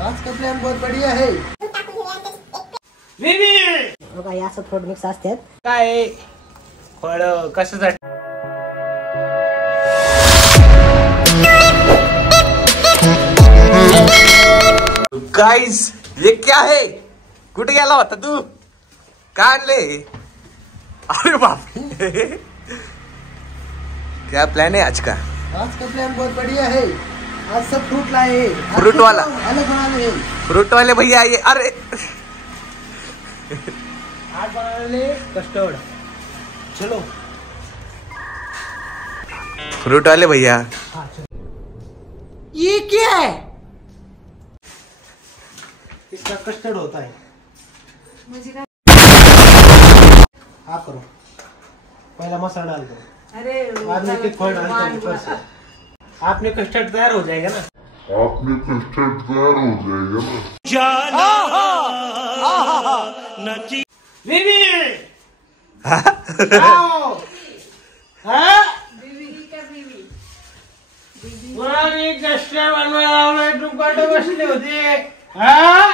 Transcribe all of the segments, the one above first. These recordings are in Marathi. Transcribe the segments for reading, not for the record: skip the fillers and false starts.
आज का प्लॅन बहुत बढ़िया है। बघा या असं फ्रूट मिक्स असतात काय फळ कशासाठी? गाइस ये क्या है? कुठे गेला होता तू? काय आणले? अरे बाप क्या प्लान है आज का? आज का प्लान बहुत बढ़िया है। आज सब फ्रूट लाए हैं। फ्रूट वाला अलग बना रहे हैं। फ्रूट वाले भैया आइए। अरे आज बना रहे कस्टर्ड। चलो फ्रूट वाले भैया। ये क्या है? इसका कस्टर्ड होता है। आप करो, पहला मसाला डाल दो। अरे बाद में एक फल डाल दो ऊपर से। आपने कस्टर्ड तैयार हो जाएगा ना? बीबी आओ। हाँ? पुरानी कस्टर्ड बनवायला लावलंय, तू कुठे बसली होती? हाँ?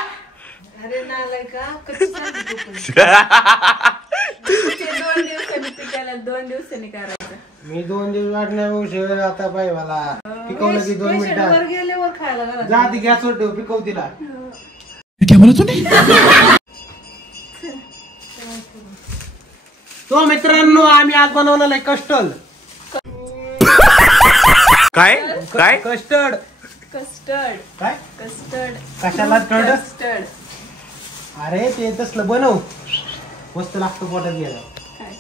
अरे नालायका कधी सांगतो तू? ते 2 दिवसांनी पिकायला 2 दिवसांनी करायचं. मी 2 दिवस वाटण्या उशीर आता पाहिजे मला. पिकवलं की 2 वर मिनिटात गेल्यावर खायला घरात. जा ती गॅसवर ठेव, पिकव तिला. तो मित्रांनो आम्ही आज बनवलेलं आहे कस्टर्ड. काय काय? कस्टर्ड. कस्टर्ड काय कस्टर्ड कशाला टर्ड? कस्टर्ड अरे ते तसलं बनव, मस्त लागतं पोटात घ्यायला. काय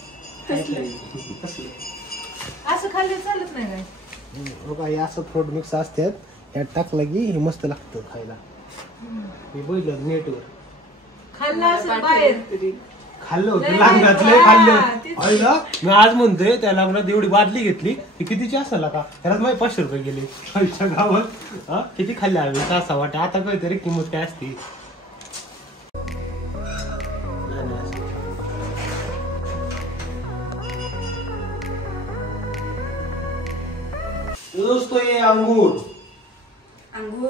तसलं असं खाल्लं चालत नाही काय? बघा हे असं फ्रूट मिक्स असतात, यात टाकलं की हे मस्त लागतं खायला. मी बघितलं नेटवर. खाल्लं असं बाहेर खाल्लं होतं लय लग्नातलं हा, खाल्लं. तेच. आईला मी आज म्हणतोय त्या लग्नात एवढी बादली घेतली ती कितीची असेल का? त्याला माझे 500 रुपये गेले आईच्या गावात. हा किती खाल्ले आम्ही? 6 वाटे. आता काहीतरी किंमत काय असते. दोस्तों ये अंगूर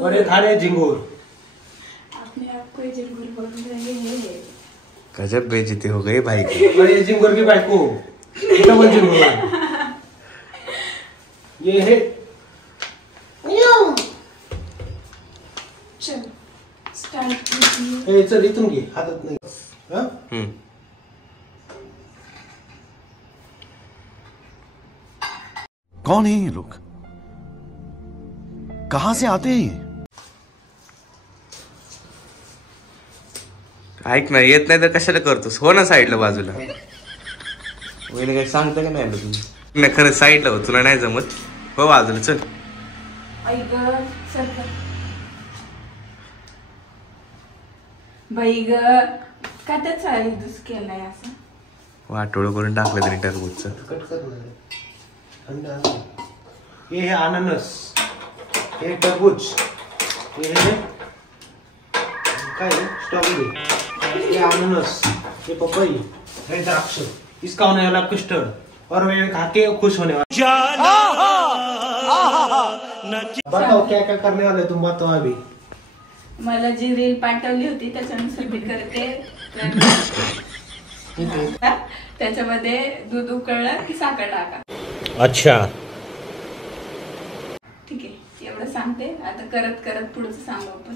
और ये थाने झिंगूर. अपने आप को झिंगूर बोल रहे हैं. गजब बेइज्जती हो गई भाई की. और ये झिंगूर की बाइको डबल झिंगूर. ये है चल स्टार्ट कीजिए. ए चल इथून घे, हातात नाही. हा कौन है ये लोग? कहां से आते हैं ये? ऐक ना, येत नाही तर कशाला करतोस? हो ना साईडला बाजूला. वहिनी काही सांगता का नाही आलं तुम्ही? नाही खरं साईडला हो, तुला नाही जमत. हो बाजूला चल. आई ग चल बाई ग का त्याचा दुस केलाय असं. वाटोळं करून टाकलं तरी टरबूजचं. कट कर ना. अंडा. ये है अनानस, ये तरबूज, ये है काय स्ट्रॉबेरी, ये अनानस, ये पपई, ये द्राक्ष. इसका होने वाला कस्टर्ड और मैं खा के खुश होने वाला. बताओ क्या क्या करने वाले तुम? बताओ अभी. मला जी रील पाठवली होती त्याच्यानुसार मी करते. त्याच्यामध्ये दूध उकळलं की साखर टाका. अच्छा ठीक आहे, एवढं सांगते. आता करत करत पुढचं सांगू आपण.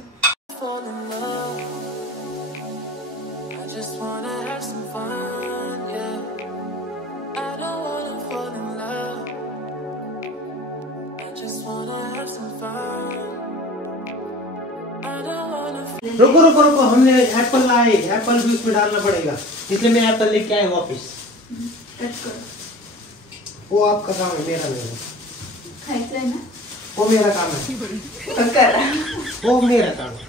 रुको रुको रुको, हमने एप्पल लाए. एप्पल भी उसमें डालना पड़ेगा, इसलिए मैं एप्पल लेके आया वापिस. कट कर. वो आपका काम है, मेरा नहीं. खायचंय ना? वो मेरा काम है. करा. वो मेरा काम है.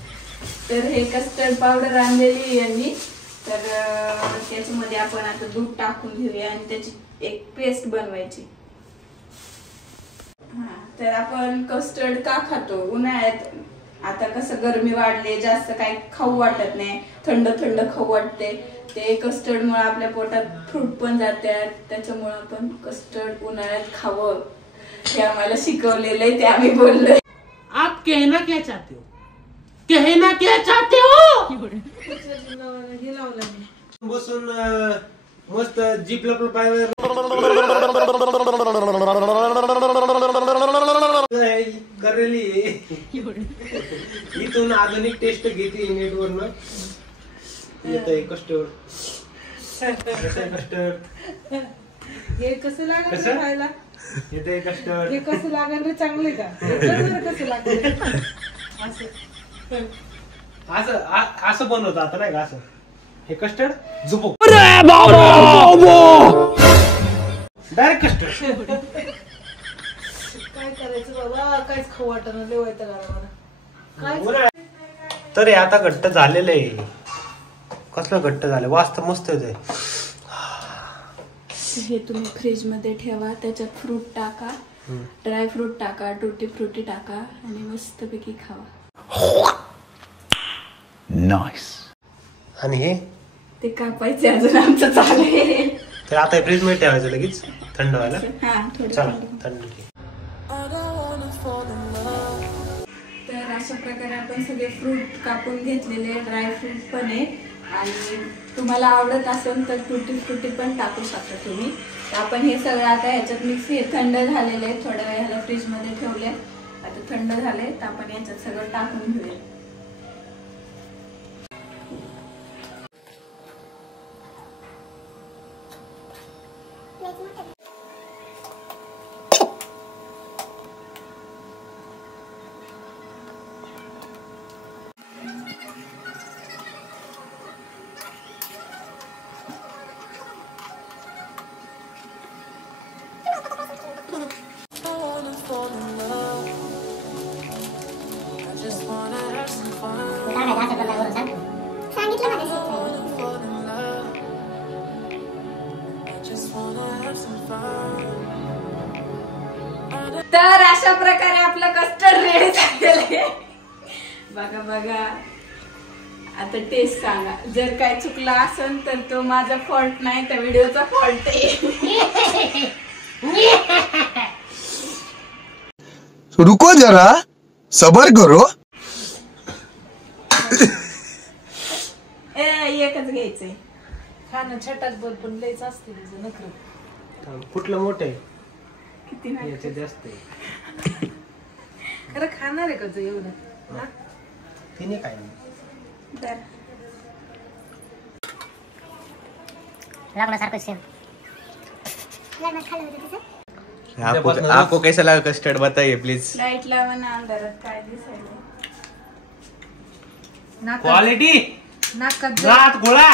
तर हे कस्टर्ड पावडर आणलेली यांनी. तर त्याच्यामध्ये आपण आता दूध टाकून घेऊया आणि त्याची एक पेस्ट बनवायची. हा तर आपण कस्टर्ड का खातो उन्हाळ्यात? आता कसं गरमी वाढले, जास्त काही खाऊ वाटत नाही, थंड थंड खाऊ वाटते. ते कस्टर्ड मुळे आपल्या पोटात फ्रूट पण जातात, त्याच्यामुळे आपण कस्टर्ड उन्हाळ्यात खावं हे आम्हाला शिकवलेलं आहे, ते आम्ही बोललोय. आप कहना क्या चाहते हो? कहना क्या चाहते हो? बसून मस्त जीप लपलपाय करेली इथून आधुनिक टेस्ट घेते नेटवरनं. येत आहे कस्टर्ड. कस्टर्ड हे कसं लागेल खायला? येते कस्टर्ड. हे कसं लागेल रे? चांगले का? कसं लागेल असं बनवतं आता नाही का असं. हे कस्टर्ड झुपो डायरेक्ट कस्टर्ड. काय करायचं बाबा? काहीच खाऊ वाटणं. लय वैताग आला मला. तर हे आता घट्ट झालेलं आहे. कसलं घट्ट झालं. वास्त मस्त येते. हे तुम्ही फ्रीज मध्ये ठेवा. त्याच्यात फ्रूट टाका, ड्राय फ्रूट टाका, टुटी फ्रुटी टाका आणि मस्तपैकी खावा. नाईस. आणि हे ते कापायचे अजून आमचं चालू आहे. तर आता फ्रीज मध्ये ठेवायचं लगेच थंड व्हायला. हा थोडं चला थंड. थंड घे. तर अशा प्रकारे आपण सगळे फ्रूट कापून घेतलेले. ड्राय फ्रूट पण आहे आणि तुम्हाला आवडत असेल तर टुटी फ्रुटी पण टाकू शकता तुम्ही. तर आपण हे सगळं आता ह्याच्यात मिक्स. हे थंड झालेलं आहे. थोड्या वेळ ह्याला फ्रीज मध्ये ठेवले. आता थंड झाले तर आपण याच्यात सगळं टाकून घेऊया. तर अशा प्रकारे आपलं कस्टर्ड रेडी झालेलं आहे. बघा बघा. आता टेस्ट सांगा. जर काय चुकला असेल तर तो माझा फॉल्ट नाही, त्या व्हिडिओचा फॉल्ट आहे. रुको जरा सबर करो. एकच घ्यायचंय. खाणं छटाक बर पण लयच असते तिचं नखरं. कुठलं मोठं आहे? किती नाही याच्यात जास्त आहे. खरं खाणार आहे का तू एवढं? हा? तिने काय नाही. तर लागण्यासारखं सेम. आपको कैसा लगा कस्टर्ड बताइए प्लीज. लाईट लावा ना अंधारात काय दिसायला. नाकात क्वालिटी नाकात नात गोळा.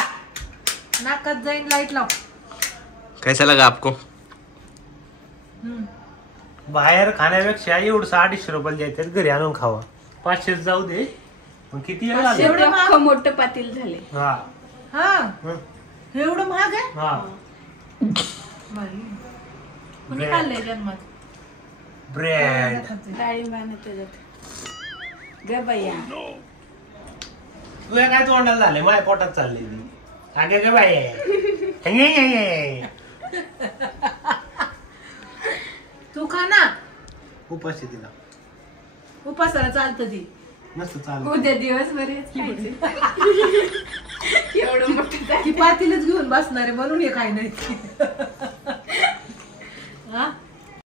नाकात जाईन लाईट लाव. कैसा लगा आपको. बाहेर खाण्यापेक्षा एवढं 250 रुपयाला द्यायचं घरी आणून खावा. 500 जाऊ दे. पण किती वेळ लागेल? एवढं महाग? अख्खं मोठं पातील झाले. हा हा हं. एवढं महाग आहे? हा बाई. कोणी खाल्लंय जन्मात? ब्रेड. डाळिंबाने त्याच्यात ग बया. तुझ्या काय तोंडाला झाले? माझ्या पोटात चालले ती. अगे ग बाई. तू खा ना. उपाशी तिला उपासाला चालतं ती. मस्त चालू. उद्या दिवसभर हेच खायचे. एवढं मोठं ती पातीलच घेऊन बसणार आहे म्हणून हे काय नाही.